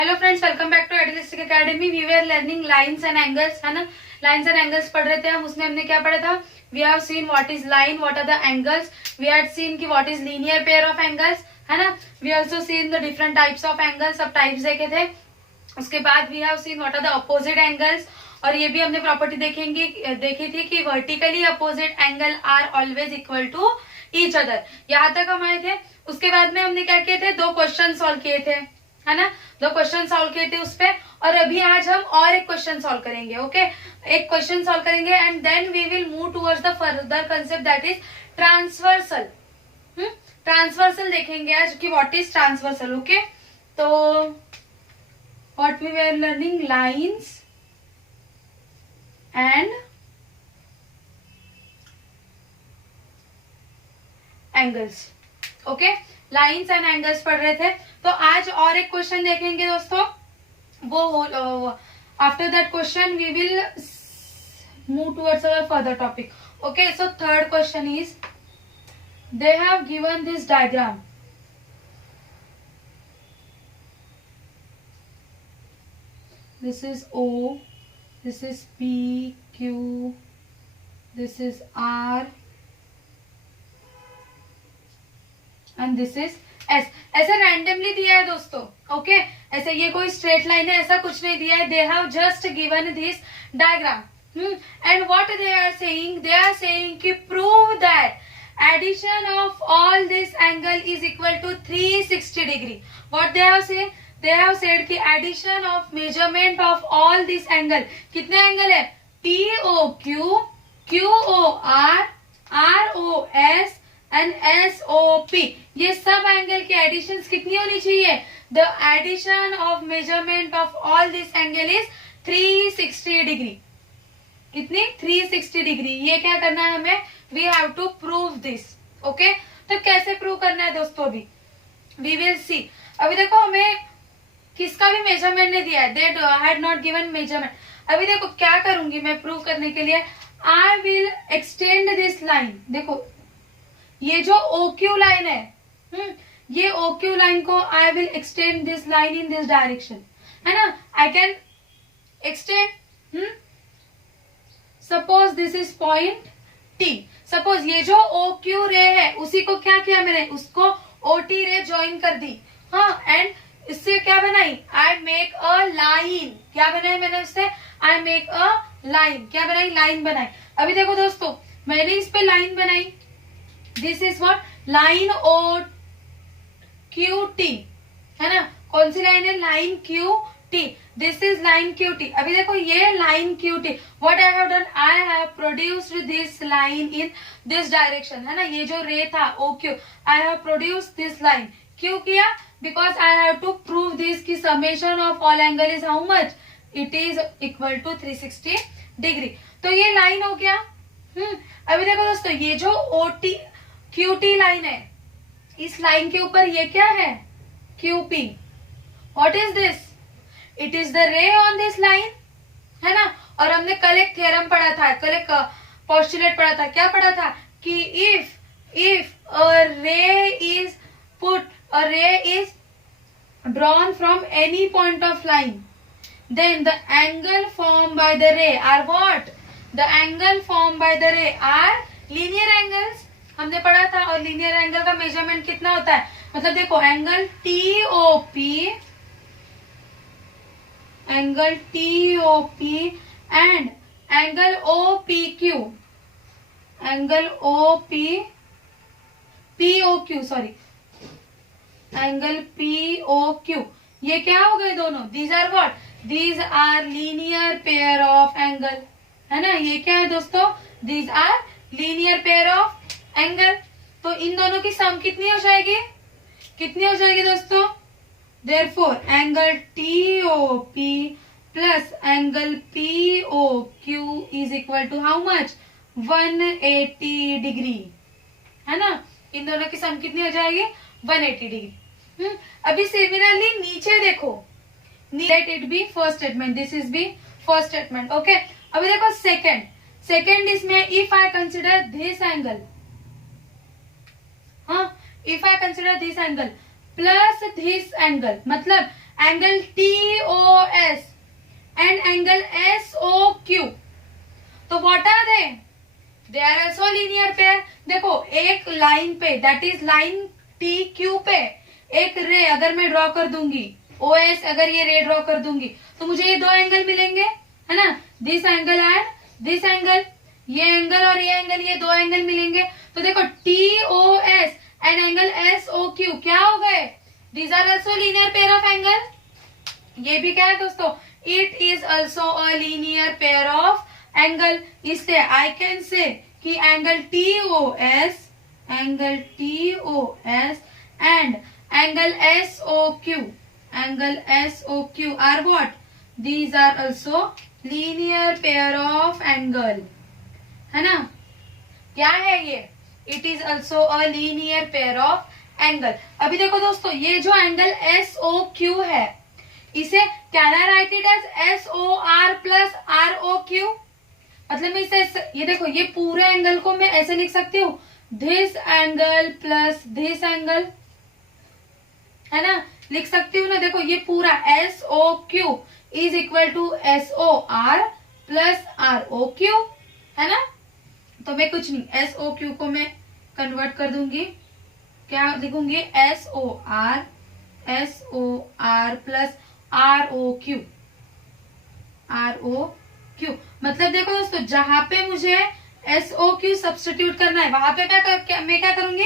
Hello friends, welcome back to एडलिस्टिक academy. We were learning lines and angles, है ना। Lines and angles पढ़ रहे थे हम। उसमें हमने क्या पढ़ा था? We have seen what is line, what are the angles. We had seen कि what is linear pair of angles, है ना। We also seen the different types of angles, सब टाइप्स देखे थे। उसके बाद we have seen what are the opposite angles, और ये भी हमने प्रॉपर्टी देखी थी कि vertically opposite angle are always equal to each other. यहाँ तक हम आए थे। उसके बाद में हमने क्या किए थे? दो क्वेश्चन सॉल्व किए थे, है ना। दो क्वेश्चन सॉल्व किए थे उस पे। और अभी आज हम और एक क्वेश्चन सॉल्व करेंगे। ओके, एक क्वेश्चन सॉल्व करेंगे and then we will move towards the further concept that is transversal. Transversal देखेंगे आज कि व्हाट इज ट्रांसवर्सल। ओके, तो what we were learning, lines and angles. Okay, lines and angles पढ़ रहे थे। तो आज और एक क्वेश्चन देखेंगे दोस्तों। वो after that question we will move towards our further topic. Okay, so third question is, they have given this diagram. This is O, this is P, Q, this is R, and this is S। ऐसे randomly दिया है दोस्तों। Okay, ऐसे ये कोई straight line है ऐसा कुछ नहीं दिया है। They have just given this diagram and what they are saying कि prove that addition of all this angle is equal to 360 degree. What they have said? They have said कि addition of measurement of all this angle, कितने angle है? POQ, QOR, ROS and SOP, ये सब angle की addition कितनी होनी चाहिए? The addition of measurement of all this angle is 360 degree. कितनी? 360 डिग्री। ये क्या करना है हमें? We have to prove this. Okay, तो कैसे प्रूव करना है दोस्तों? अभी वी विल सी। अभी देखो, हमें किसका भी मेजरमेंट नहीं दिया है। They had not given measurement. अभी देखो क्या करूंगी मैं प्रूव करने के लिए। I will extend this line. देखो ये जो OQ लाइन है, ये OQ लाइन को I will extend this line in this direction, है ना। I can extend. Suppose this is point T। Suppose ये जो OQ रे है उसी को क्या किया मैंने? उसको OT रे ज्वाइन कर दी। हाँ, एंड इससे क्या बनाई? I make a line. क्या बनाई मैंने उससे? I make a line. क्या बनाई? लाइन बनाई। अभी देखो दोस्तों, मैंने इस पे लाइन बनाई। This is what? Line OQT, है ना। कौन सी लाइन है? Line QT। This is line QT। अभी देखो ये line QT। What I have done? I have produced this line in this direction, है ना। ये जो रे था OQ, I have produced this line. क्यों किया? Because I have to prove this की summation of all angle is how much? It is equal to 360 degree. तो ये लाइन हो गया। अभी देखो दोस्तों, ये जो QT लाइन है, इस लाइन के ऊपर ये क्या है? QP। What is this? It is the रे ऑन दिस लाइन, है ना। और हमने कल एक थ्योरम पढ़ा था, कल एक पोस्टुलेट पढ़ा था। क्या पढ़ा था? कि इफ अ रे is a ray is drawn from any point of line, then the angle formed by the ray are what? The angle formed by the ray are linear angles। हमने पढ़ा था। और linear angle का measurement कितना होता है? मतलब देखो, angle TOP and angle POQ, sorry, angle POQ, ये क्या हो गए दोनों? These are what? These are linear pair of angle, है ना। ये क्या है दोस्तों? These are linear pair of angle. तो इन दोनों की सम कितनी हो जाएगी? कितनी हो जाएगी दोस्तों? Therefore angle TOP plus angle POQ is equal to how much? 180 degree, है ना। इन दोनों की सम कितनी हो जाएगी? 180 डिग्री। अभी सिमिलरली नीचे देखो, let it be first statement, this is be first statement. Okay, अभी देखो सेकेंड इसमें if I consider this angle, हाँ, if I consider this angle plus this angle, मतलब angle TOS and angle SOQ. तो what are they? They are also linear pair. देखो एक line पे, that is line TQ पे एक रे अगर मैं ड्रॉ कर दूंगी, OS अगर ये रे ड्रॉ कर दूंगी, तो मुझे ये दो एंगल मिलेंगे, है ना, this angle and this angle, ये एंगल और ये एंगल, ये दो एंगल मिलेंगे। तो देखो TOS एंड एंगल SOQ क्या हो गए? These are also linear pair of angle. ये भी क्या है दोस्तों? It is also a linear pair of angle. इससे आई कैन से कि angle TOS and angle SOQ are what? These are also linear pair of angle, है ना। क्या है ये? It is also a linear pair of angle. अभी देखो दोस्तों, ये जो एंगल SOQ है, इसे can I write it as SOR plus ROQ। मतलब मैं इसे, ये देखो, ये पूरे एंगल को मैं ऐसे लिख सकती हूँ, this angle plus this angle, है ना, लिख सकती हूँ ना। देखो ये पूरा SOQ is equal to SOR plus ROQ, है ना। तो मैं कुछ नहीं, SOQ को मैं कन्वर्ट कर दूंगी, क्या लिखूंगी? SOR plus ROQ। मतलब देखो दोस्तों, जहां पे मुझे SOQ सब्स्टिट्यूट करना है, वहां पे मैं क्या करूंगी?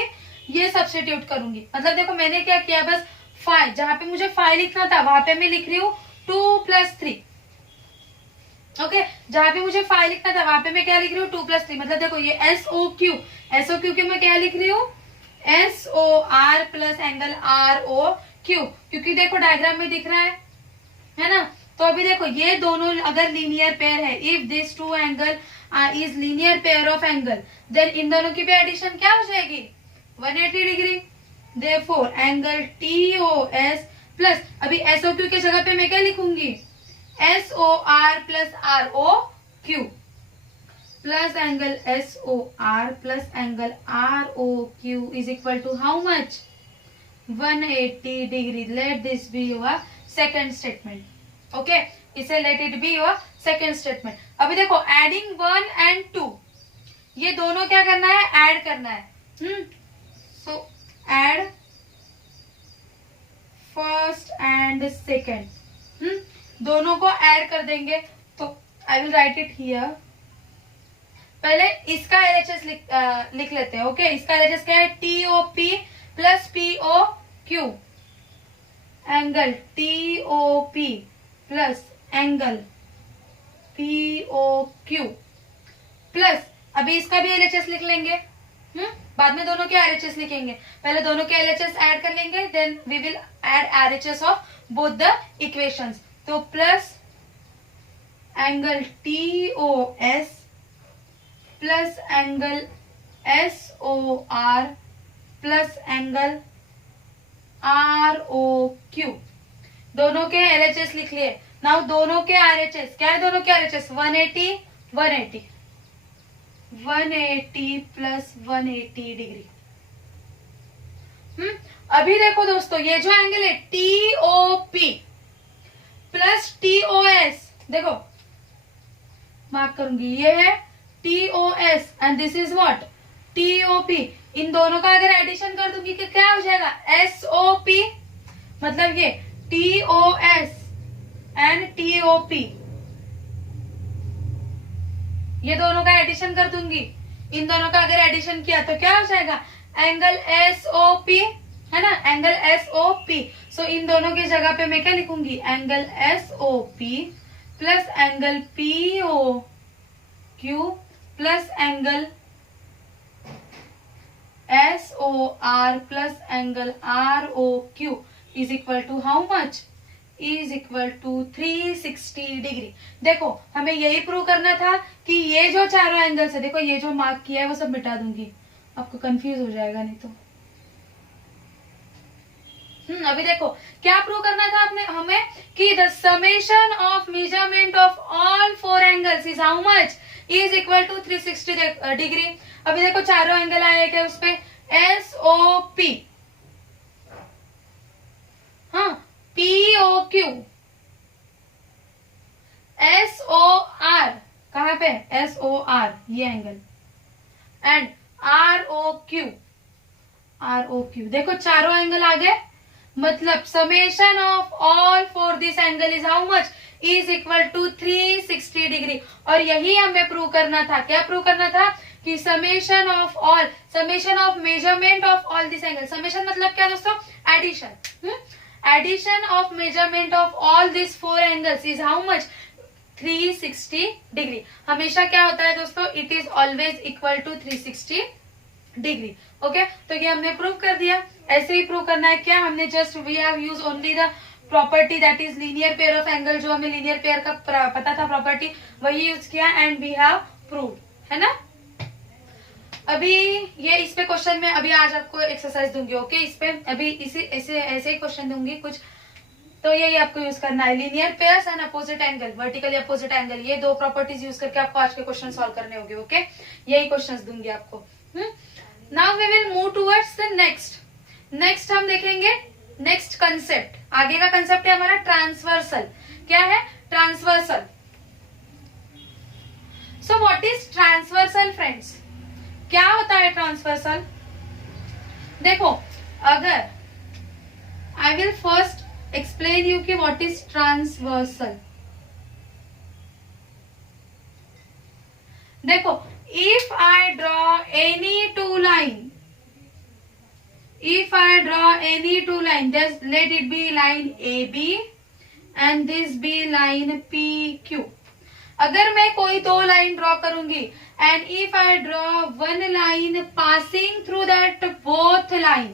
ये सब्स्टिट्यूट करूंगी। मतलब देखो मैंने क्या किया, बस फाइव, जहां पे मुझे 5 लिखना था वहां पे मैं लिख रही हूँ 2+3। ओके, जहां पे मुझे 5 लिखना था वहां पे मैं क्या लिख रही हूँ? 2+3। मतलब देखो ये SOQ के मैं क्या लिख रही हूँ? SOR प्लस एंगल ROQ, क्योंकि देखो डायग्राम में दिख रहा है ना। तो अभी देखो ये दोनों अगर लीनियर पेयर है, if this two angle is linear pair of angle, then इन दोनों की भी एडिशन क्या हो जाएगी? 180 degree. Therefore angle TOS plus, अभी SOQ के जगह पे मैं क्या लिखूंगी? SOR plus ROQ plus angle SOR plus angle ROQ is equal to how much? 180 degree. Let this be your second statement. Okay, इसे let it be your second statement. अभी देखो एडिंग 1 and 2, ये दोनों क्या करना है? ऐड करना है। सो ऐड फर्स्ट एंड सेकेंड, दोनों को ऐड कर देंगे। तो I will write it here. पहले इसका LHS लिख लेते हैं। ओके, इसका LHS क्या है? TOP plus POQ, angle TOP plus angle POQ plus, अभी इसका भी LHS लिख लेंगे। बाद में दोनों के RHS लिखेंगे, पहले दोनों के LHS ऐड कर लेंगे, then we will add RHS of both the equations. तो plus angle TOS plus angle SOR plus angle ROQ, दोनों के LHS लिख लिए। नाउ दोनों के RHS क्या है? दोनों के RHS 180 प्लस 180 डिग्री। अभी देखो दोस्तों, ये जो एंगल है TOP प्लस TOS, देखो मार्क करूंगी, ये है TOS and this is what? TOP। इन दोनों का अगर एडिशन कर दूंगी तो क्या हो जाएगा? SOP। मतलब ये TOS एंड TOP, ये दोनों का एडिशन कर दूंगी। इन दोनों का अगर एडिशन किया तो क्या हो जाएगा? एंगल SOP, है ना, एंगल SOP। सो इन दोनों की जगह पे मैं क्या लिखूंगी? Angle SOP plus angle POQ plus angle SOR plus angle ROQ is equal to how much? Is equal to 360 degree. देखो हमें यही प्रूव करना था कि ये जो चारों एंगल्स है, देखो ये जो मार्क किया है वो सब मिटा दूंगी, आपको कंफ्यूज हो जाएगा नहीं तो। अभी देखो क्या प्रूव करना था आपने हमें कि the summation of measurement of all 4 angles is how much? Is equal to 360 degree. अभी देखो चारों एंगल आए क्या उस पे? SOP, हाँ, POQ, SOR, कहां पे SOR ये एंगल, एंड ROQ, देखो चारों एंगल आ गए। मतलब summation of all for this angle is how much, is equal to 360 degree. और यही हमें प्रूव करना था। क्या प्रूव करना था? कि summation of all, summation of measurement of all this angle, summation मतलब क्या दोस्तों? Addition. Addition of measurement of all this 4 angles is how much, 360 degree. हमेशा क्या होता है दोस्तों? It is always equal to 360 degree. Okay, तो ये हमने प्रूव कर दिया। ऐसे ही प्रूव करना है क्या? हमने just we have use only the property that is linear pair of angle, जो हमें लीनियर पेयर का पता था प्रॉपर्टी, वही यूज किया एंड वी हैव प्रूव, है ना। अभी ये इस पे क्वेश्चन में अभी आज आपको एक्सरसाइज दूंगी। ओके, इस पे अभी इसी ऐसे ही क्वेश्चन दूंगी कुछ, तो यही आपको यूज करना है। Linear pairs and opposite angle, vertically opposite angle, ये 2 प्रॉपर्टीज यूज करके आपको आज के क्वेश्चन सॉल्व करने होंगे। ओके, यही क्वेश्चंस दूंगी आपको। Now we will move towards the next हम देखेंगे नेक्स्ट कंसेप्ट। आगे का कंसेप्ट है हमारा ट्रांसवर्सल। क्या है? Transversal. So what is transversal friends? क्या होता है ट्रांसवर्सल? देखो, अगर I will first explain you कि व्हाट इज ट्रांसवर्सल। देखो, if I draw any two line, just let it be line AB and this be line PQ. अगर मैं कोई 2 लाइन ड्रॉ करूंगी and if I draw one line passing through that both line,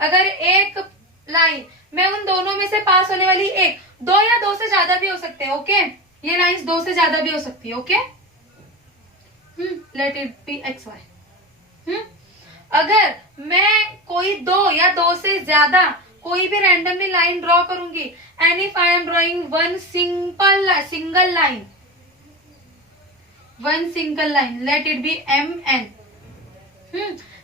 अगर एक line मैं उन दोनों में से पास होने वाली एक, 2 या 2 से ज्यादा भी हो सकते हैं। ओके, ये लाइंस 2 से ज्यादा भी हो सकती है। Okay, late it B XY। अगर मैं कोई 2 या 2 से ज्यादा कोई भी रैंडमली लाइन ड्रॉ करूंगी and if I am drawing one single line, let it be MN,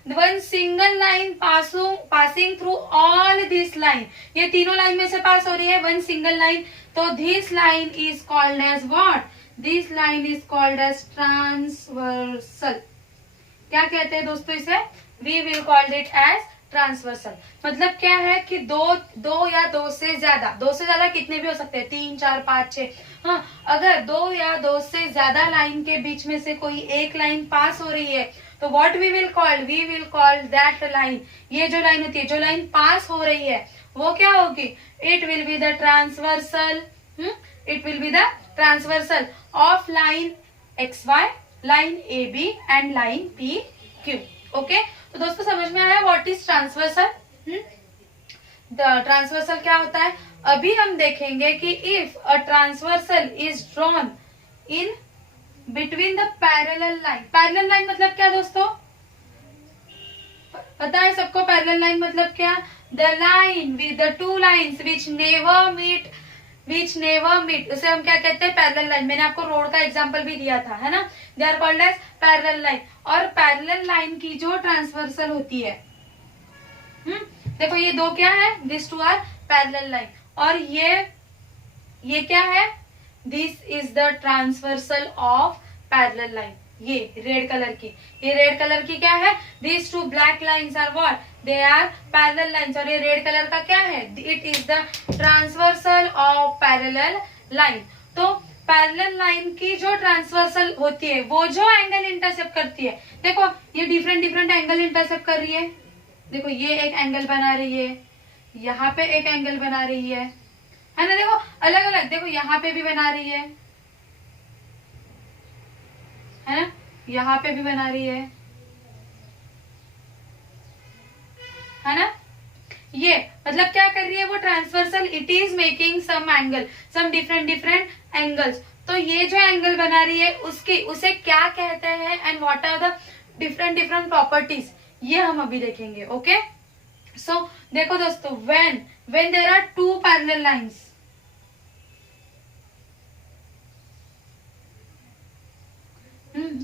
one single line passing through all this line, ये तीनों लाइन में से पास हो रही है वन सिंगल लाइन, तो this line is called as what? This line is called as transversal. क्या कहते हैं दोस्तों इसे? We will called it as transversal. मतलब क्या है कि 2 या 2 से ज्यादा कितने भी हो सकते हैं, 3, 4, 5, 6। हाँ, अगर 2 या 2 से ज्यादा लाइन के बीच में से कोई एक लाइन पास हो रही है, तो what we will call that line, ये जो लाइन होती है, जो लाइन पास हो रही है, वो क्या होगी? It will be the transversal. It will be the transversal of line XY, line AB and line PQ। Okay, तो दोस्तों समझ में आया व्हाट इज ट्रांसवर्सल? ट्रांसवर्सल क्या होता है? अभी हम देखेंगे कि if a transversal is drawn in between the parallel line. Parallel line मतलब क्या दोस्तों? पता है सबको पैरेलल लाइन मतलब क्या? The line with the 2 lines which never meet, उसे हम क्या कहते हैं? Parallel line. मैंने आपको रोड का एग्जांपल भी दिया था, है ना। They are called as parallel line. और पैरेलल लाइन की जो ट्रांसवर्सल होती है, देखो ये 2 क्या है? This 2 are parallel line. और ये क्या है? This is the transversal of parallel line. ये रेड कलर की क्या है? This 2 black lines are what? They are parallel lines. और ये रेड कलर का क्या है? It is the transversal of parallel line. तो पैरेलल लाइन की जो ट्रांसवर्सल होती है, वो जो एंगल इंटरसेप्ट करती है, देखो ये डिफरेंट एंगल इंटरसेप्ट कर रही है। देखो ये एक एंगल बना रही है, यहाँ पे एक एंगल बना रही है ना। देखो अलग अलग, देखो यहाँ पे भी बना रही है ना, यहाँ पे भी बना रही है ना। ये मतलब क्या कर रही है वो transversal? It is making some angle, some different angles. तो ये जो एंगल बना रही है उसे क्या कहते हैं and what are the different properties, ये हम अभी देखेंगे। ओके, सो देखो दोस्तों, when there are 2 parallel lines,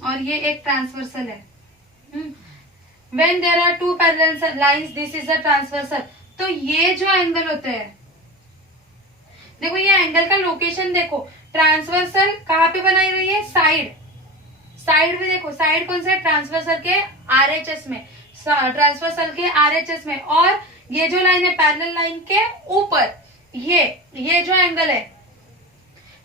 और ये एक ट्रांसवर्सल है। When there are 2 parallel lines, this is a transversal। तो ये जो एंगल होते हैं, देखो ये एंगल का लोकेशन देखो, ट्रांसवर्सल कहाँ पे बनाई रही है, साइड, साइड में देखो, साइड कौन सा है, ट्रांसवर्सल के आरएचएस में, ट्रांसवर्सल के आरएचएस में, और ये जो लाइन है पैरेलल लाइन के ऊपर, ये जो एंगल है,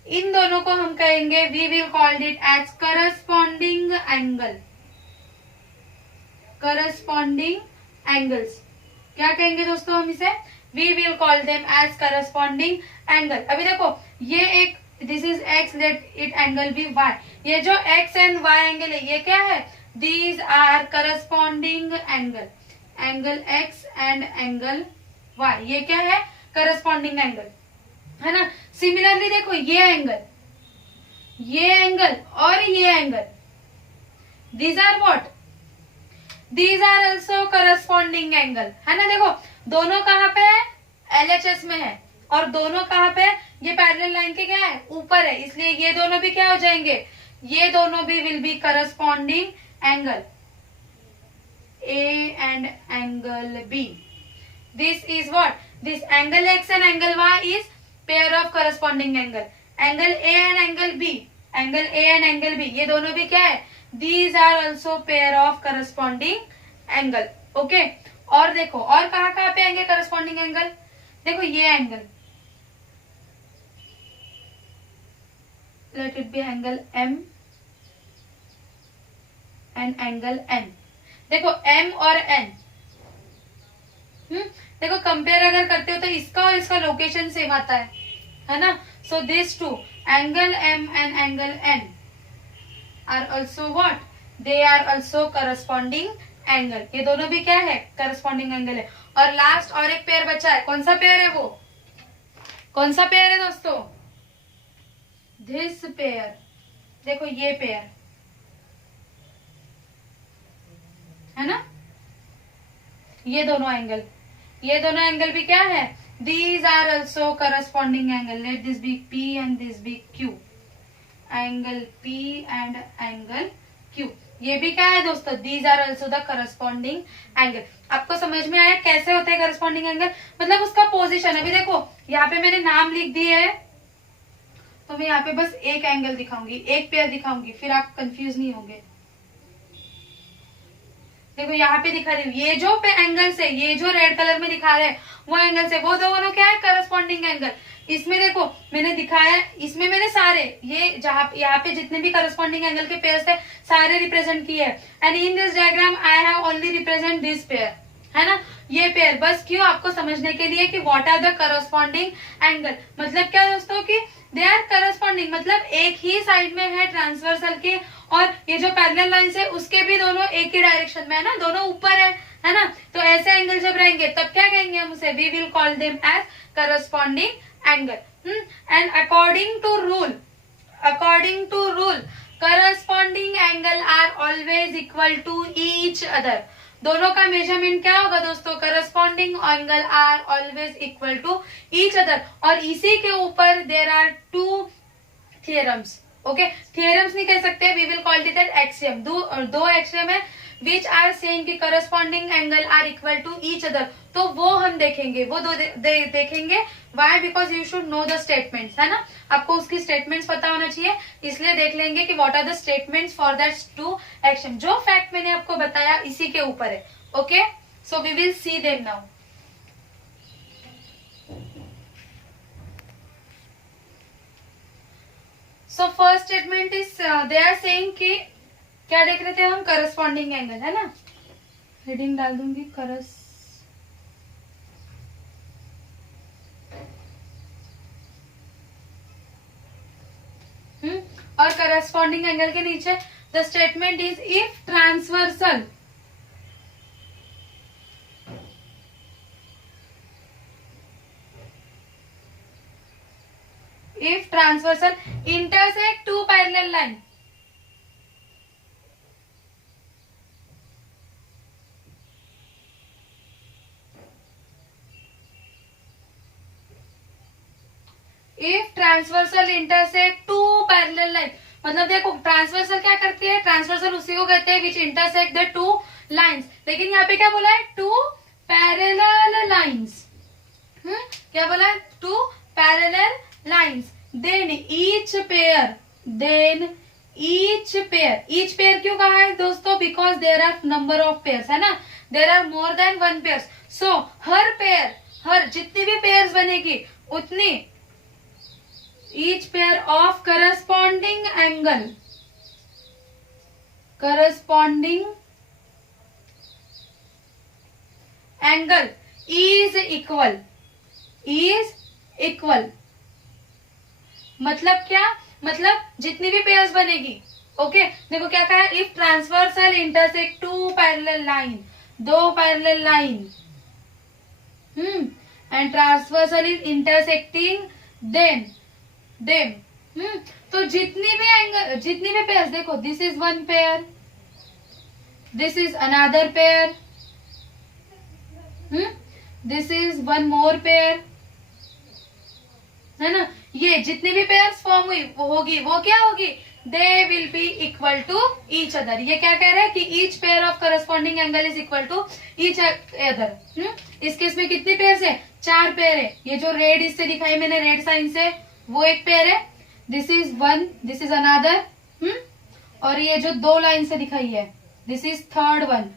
इन दोनों को हम कहेंगे, we will called it as corresponding angle, corresponding angles. क्या कहेंगे दोस्तों हम इसे, we will call them as corresponding angle. अभी देखो ये एक, this is X, let it angle be Y, ये जो एक्स एंड वाई एंगल है ये क्या है, these are corresponding angle, angle x and angle Y, ये क्या है, करस्पॉन्डिंग एंगल, है ना। सिमिलरली देखो ये एंगल और ये angle, these are what, these are also corresponding angle, है ना। देखो दोनों कहाँ पे है, एलएचएस में है, और दोनों कहाँ पे, ये पैरेलल लाइन के क्या है, ऊपर है, इसलिए ये दोनों भी क्या हो जाएंगे, ये दोनों भी will be corresponding angle, A and angle B. This is what, this angle x and angle Y is pair of corresponding angle, angle A and angle B, angle A and angle B, ये दोनों भी क्या है, these are also pair of corresponding angle, okay. और देखो और कहाँ कहाँ पे आएंगे करस्पॉन्डिंग एंगल, देखो ये angle, let it be angle M and angle N, देखो एम और एन, देखो कंपेयर अगर करते हो तो इसका और इसका लोकेशन सेम आता है ना। So this two, angle M and angle N are also what, they are also corresponding angle, ये दोनों भी क्या है, करस्पॉन्डिंग एंगल है। और लास्ट और एक पेयर बचा है, कौन सा पेयर है वो, कौन सा पेयर है दोस्तों, दिस पेयर, देखो ये पेयर है ना, ये दोनों एंगल भी क्या है, these are also corresponding angle, let this be P and this be Q, angle P and angle Q, ये भी क्या है दोस्तों, these are also the corresponding angle. आपको समझ में आया कैसे होते हैं करस्पॉन्डिंग एंगल, मतलब उसका पोजीशन। अभी देखो यहाँ पे मैंने नाम लिख दिए है, तो मैं यहाँ पे बस एक एंगल दिखाऊंगी, एक पेयर दिखाऊंगी, फिर आप कंफ्यूज नहीं होंगे। देखो यहाँ पे दिखा रही हूँ, ये जो पे एंगल से, ये जो रेड कलर में दिखा रहे हैं वो एंगल से, वो दोनों क्या है, करस्पॉन्डिंग एंगल। इसमें देखो मैंने दिखाया, इसमें मैंने सारे ये जहाँ यहाँ पे जितने भी करस्पॉन्डिंग एंगल के पेयर्स थे सारे रिप्रेजेंट किए हैं, and in this diagram I have only represent this pair, है ना, ये पेयर। बस क्यों, आपको समझने के लिए कि what are the corresponding angle, मतलब क्या दोस्तों कि दे आर करस्पॉन्डिंग, मतलब एक ही साइड में है ट्रांसवर्सल के, और ये जो पैरेलल लाइन है उसके भी दोनों एक ही डायरेक्शन में है ना, दोनों ऊपर है ना। तो ऐसे एंगल जब रहेंगे तब क्या कहेंगे हम उसे, we will call them as corresponding angle. And according to rule corresponding angle are always equal to each other. दोनों का मेजरमेंट क्या होगा दोस्तों, corresponding angle are always equal to each other. और इसी के ऊपर there are two theorems, okay, theorems नहीं कह सकते, we will call it as axiom. दो एक्सियम है विच आर सेइंग कि corresponding angle are equal to each other, तो वो हम देखेंगे, वो दो देखेंगे। Why, because you should know the statements, है ना, आपको उसकी स्टेटमेंट्स पता होना चाहिए, इसलिए देख लेंगे कि what are the statements for that two action. जो फैक्ट मैंने आपको बताया इसी के ऊपर है, okay. So we will see them now. So first statement is they are saying कि क्या देख रहे थे हम, करस्पॉन्डिंग एंगल, है ना, हेडिंग डाल दूंगी और करस्पॉन्डिंग एंगल के नीचे the statement is if transversal intersect two parallel line, if transversal intersect two parallel line, मतलब देखो ट्रांसवर्सल क्या करती है, ट्रांसवर्सल उसी को कहते हैं विच इंटरसेक्ट द टू लाइंस, लेकिन यहाँ पे क्या बोला है, टू पैरेलल लाइंस, क्या बोला है, to parallel lines. Then each pair क्यों कहा है दोस्तों? Because there are number of pairs, है ना, there are more than one pairs. So हर जितनी भी pairs बनेगी उतनी each pair of corresponding angle is equal. मतलब क्या? मतलब जितनी भी पेयर्स बनेगी, ओके देखो क्या कहा है, if transversal intersect two parallel line, दो parallel line, and transversal is intersecting then तो जितनी भी पेयर्स, देखो this is one pair, this is another pair, this is one more pair, है ना, ये जितनी भी पेयर्स फॉर्म हुई वो क्या होगी? They will be equal to each other. ये क्या कह रहा है कि each pair of corresponding angle is equal to each other. इस केस में कितनी पेयर है? 4 पेयर है. ये जो रेड इससे दिखाई मैंने, रेड साइन से, वो एक पेयर है. This is one, this is another, और ये जो 2 लाइन से दिखाई है, दिस इज थर्ड वन,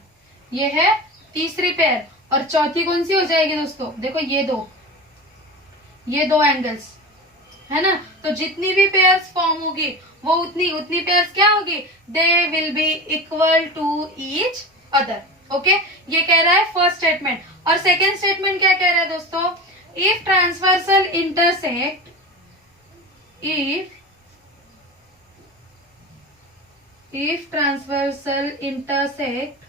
ये है तीसरी पेयर. और चौथी कौन सी हो जाएगी दोस्तों? देखो ये दो एंगल्स, है ना. तो जितनी भी पेयर्स फॉर्म होगी वो उतनी पेयर्स क्या होगी? They will be equal to each other. Okay, ये कह रहा है फर्स्ट स्टेटमेंट. और सेकेंड स्टेटमेंट क्या कह रहा है दोस्तों? If transversal intersect, if transversal intersect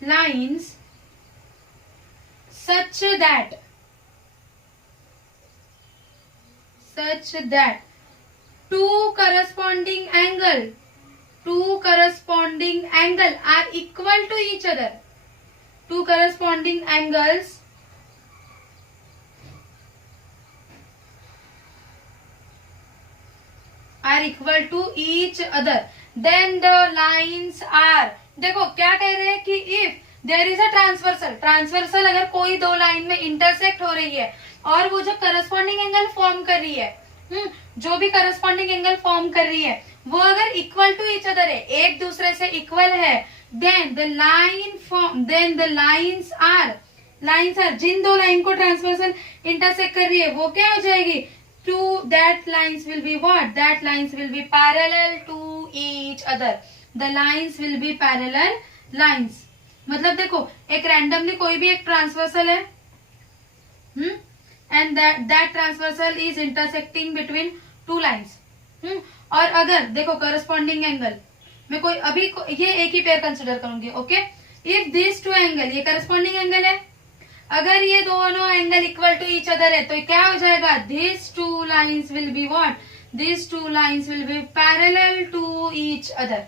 lines such that two corresponding angle are equal to each other. Two corresponding angles are equal to each other. Then the lines are, देखो क्या कह रहे हैं कि if there is a transversal अगर कोई 2 line में intersect हो रही है और वो जो करस्पॉन्डिंग एंगल फॉर्म कर रही है, जो भी करस्पॉन्डिंग एंगल फॉर्म कर रही है वो अगर इक्वल टू ईच अदर है, एक दूसरे से इक्वल है, देन द लाइंस आर जिन 2 लाइन को ट्रांसवर्सल इंटरसेक्ट कर रही है वो क्या हो जाएगी? that lines will be what? That lines will be parallel to each other. The lines will be parallel lines. मतलब देखो एक रैंडमली कोई भी एक ट्रांसवर्सल है, and that transversal is intersecting between 2 lines. और अगर देखो करस्पॉन्डिंग एंगल मैं कोई अभी ये एक ही पेयर कंसिडर करूंगी. ओके, इफ दिस 2 एंगल, ये करस्पॉन्डिंग एंगल है, अगर ये दोनों angle equal to each other है तो क्या हो जाएगा? This 2 lines will be what? This 2 lines will be parallel to each other.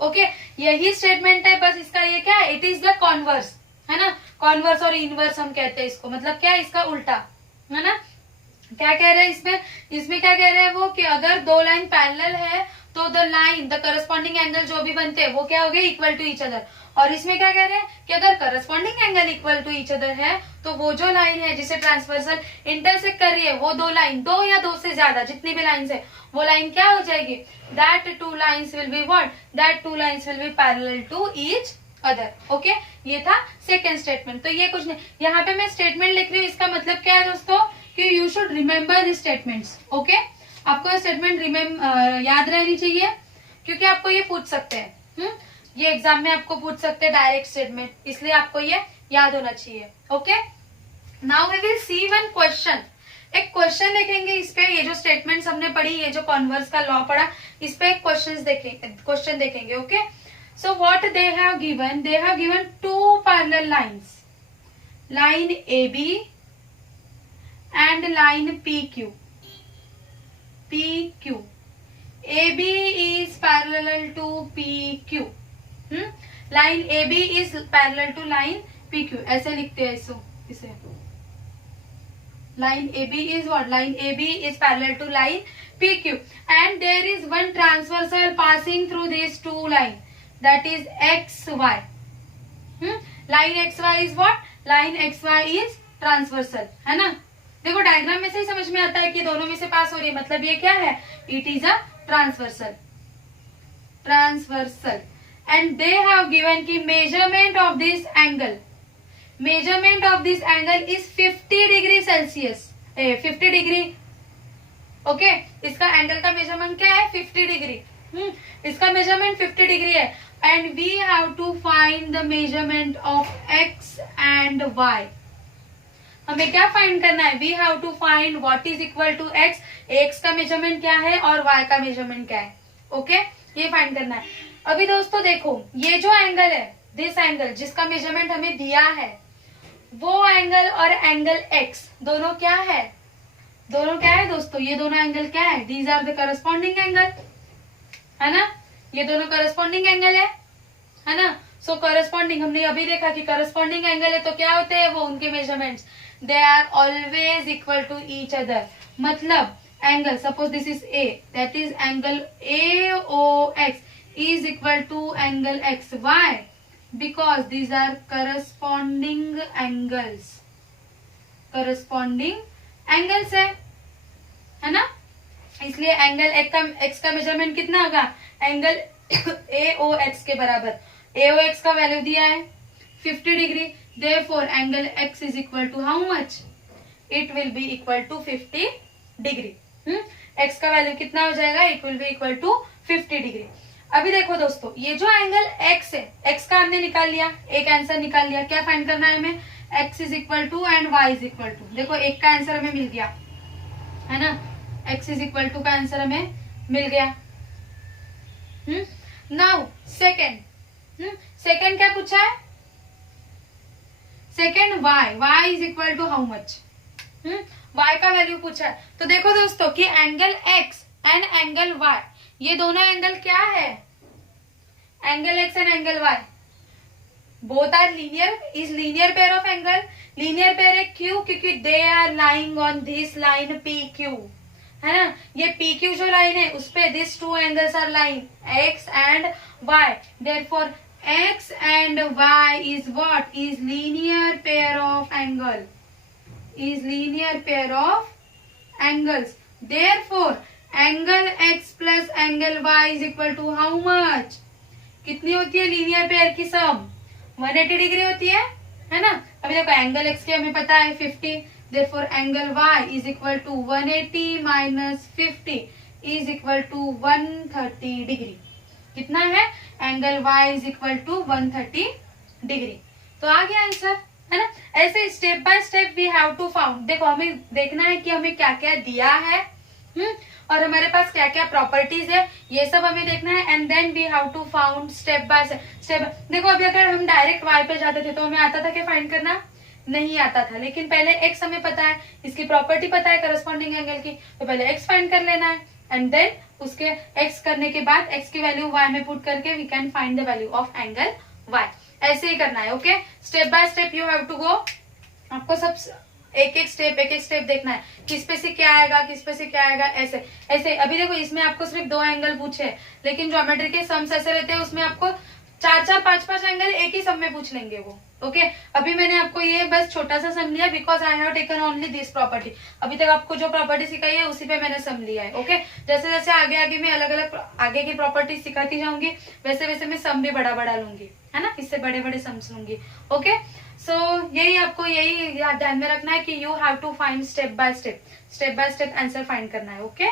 Okay, यही स्टेटमेंट है, बस इसका ये क्या है? इट इज द कॉन्वर्स, है ना. कॉन्वर्स और इनवर्स हम कहते हैं इसको, मतलब क्या है? इसका उल्टा, है ना. क्या कह रहे हैं इसमें क्या कह रहे हैं वो कि अगर 2 लाइन पैरेलल है तो द करस्पॉन्डिंग एंगल जो भी बनते हैं वो क्या हो गए? Equal to each other. और इसमें क्या कह रहे हैं कि अगर corresponding angle equal to each other है तो वो जो लाइन है जिसे ट्रांसवर्सल इंटरसेक्ट कर रही है वो 2 लाइन, 2 या 2 से ज्यादा जितनी भी लाइन है वो लाइन क्या हो जाएगी? That 2 lines will be what? That 2 lines will be parallel to each other. Okay, ये था सेकेंड स्टेटमेंट. तो ये कुछ नहीं, यहाँ पे मैं स्टेटमेंट लिख रही हूँ, इसका मतलब क्या है दोस्तों कि you should remember the statements. Okay, आपको ये स्टेटमेंट याद रहनी चाहिए क्योंकि आपको ये पूछ सकते हैं. ये एग्जाम में आपको पूछ सकते हैं डायरेक्ट स्टेटमेंट, इसलिए आपको ये याद होना चाहिए. Okay, now we will see one question. एक क्वेश्चन देखेंगे इस पे. ये जो स्टेटमेंट्स हमने पढ़ी, ये जो कॉन्वर्स का लॉ पढ़ा, इस पे एक क्वेश्चन देखेंगे. Okay, so what they have given? They have given 2 parallel lines, line AB and line PQ. AB is parallel to PQ. Line AB is parallel to line PQ. ऐसे लिखते हैं इसे. Line AB is what? Line AB is parallel to line PQ. And there is one transversal passing through these 2 lines. That is XY. Line XY is what? Line XY is transversal, है ना। देखो diagram में से ही समझ में आता है कि दोनों में से पास हो रही है, मतलब ये क्या है, it is a transversal. Transversal and they have given की measurement of this angle, measurement of this angle is 50 degree Celsius, 50 degree. Okay, इसका एंगल का मेजरमेंट क्या है, 50 डिग्री। इसका मेजरमेंट 50 डिग्री है and we have to find the measurement of X and Y. हमें क्या find करना है, we have to find what is equal to X, X का मेजरमेंट क्या है और वाई का मेजरमेंट क्या है। ओके, ये फाइंड करना है। अभी दोस्तों देखो, ये जो एंगल है, दिस एंगल जिसका मेजरमेंट हमें दिया है, वो एंगल और एंगल एक्स दोनों क्या है, दोनों क्या है दोस्तों, ये दोनों एंगल क्या है, these are the corresponding angle, है ना। ये दोनों करस्पॉन्डिंग एंगल है ना। सो करस्पॉन्डिंग, हमने अभी देखा कि करस्पॉन्डिंग एंगल है तो क्या होते हैं वो, उनके measurements they are always equal to each other. मतलब angle, suppose this is A, that is angle A O X is equal to angle X Y, because these are corresponding angles, corresponding angles है ना। इसलिए angle x का measurement कितना होगा, angle A O x के बराबर। ए O x का value दिया है 50 degree, therefore angle X is equal to how much, it will be equal to 50 degree. X का वैल्यू कितना हो जाएगा, it will be equal to 50 degree. अभी देखो दोस्तों, ये जो एंगल एक्स है, एक्स का हमने निकाल लिया, एक आंसर निकाल लिया। क्या फाइंड करना है हमें, x is equal to and y is equal to. देखो एक का आंसर हमें मिल गया, है ना, एक्स इज इक्वल टू का आंसर हमें मिल गया। नाउ सेकेंड, सेकेंड क्या पूछा है, second y, y is equal to how much, y का वैल्यू पूछा है। तो देखो दोस्तों कि angle x and angle Y, ये दोनों एंगल क्या है, angle x and angle y, both are linear, is linear pair of angle. Linear pair है क्यों, क्योंकि they are lying on this line P Q, है ना। ये पी क्यू जो लाइन है उस पे this two angles are line x and y, therefore x and y is what, is linear pair of angle, is linear pair of angles. Therefore angle x plus angle Y is equal to how much, कितनी होती है linear pair की सम, 180 degree होती है ना। अभी देखो angle x की हमें पता है 50, therefore angle y is equal to 180 minus 50 is equal to 130 degree. कितना है, angle y is equal to 130 degree. तो आ गया आंसर, है ना। ऐसे step by step we have to found. देखो हमें देखना है कि हमें क्या क्या दिया है, और हमारे पास क्या क्या प्रॉपर्टीज है, ये सब हमें देखना है। And then we have to found step by step. देखो अभी अगर हम डायरेक्ट y पे जाते थे तो हमें आता था कि फाइंड करना, नहीं आता था। लेकिन पहले x हमें पता है, इसकी प्रॉपर्टी पता है करस्पॉन्डिंग एंगल की, तो पहले x फाइंड कर लेना है एंड देन उसके x करने के बाद x की वैल्यू y में पुट करके we can find the value of angle y। ऐसे ही करना है। Okay, step by step you have to go. आपको सब एक एक स्टेप देखना है, किस पे से क्या आएगा, किस पे से क्या आएगा, ऐसे ऐसे। अभी देखो इसमें आपको सिर्फ 2 एंगल पूछे, लेकिन ज्योमेट्री के सम्स ऐसे रहते हैं उसमें आपको 4-4, 5-5 एंगल एक ही सम में पूछ लेंगे वो। ओके, अभी मैंने आपको ये बस छोटा सा सम लिया because I have taken only this property. अभी तक आपको जो प्रॉपर्टी सिखाई है उसी पे मैंने सम लिया है। ओके, जैसे जैसे आगे आगे मैं अलग अलग आगे की प्रॉपर्टी सिखाती जाऊंगी, वैसे वैसे मैं सम भी बड़ा बड़ा लूंगी, है ना, इससे बड़े बड़े सम्स लूंगी। ओके, सो यही आपको यही ध्यान में रखना है कि you have to find step by step answer find करना है। ओके,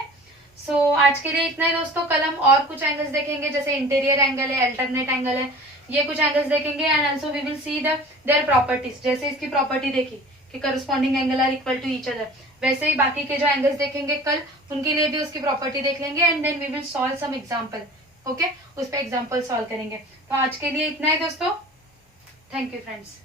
सो आज के लिए इतना ही दोस्तों। कल हम और कुछ एंगल्स देखेंगे, जैसे इंटीरियर एंगल है, अल्टरनेट एंगल है, ये कुछ एंगल्स देखेंगे। And also we will see their properties. जैसे इसकी प्रॉपर्टी देखी कि corresponding angle are equal to each other, वैसे ही बाकी के जो एंगल्स देखेंगे कल, उनके लिए भी उसकी प्रॉपर्टी देख लेंगे। And then we will solve some example. Okay, उस पर एग्जाम्पल सॉल्व करेंगे। तो आज के लिए इतना ही दोस्तों। Thank you friends.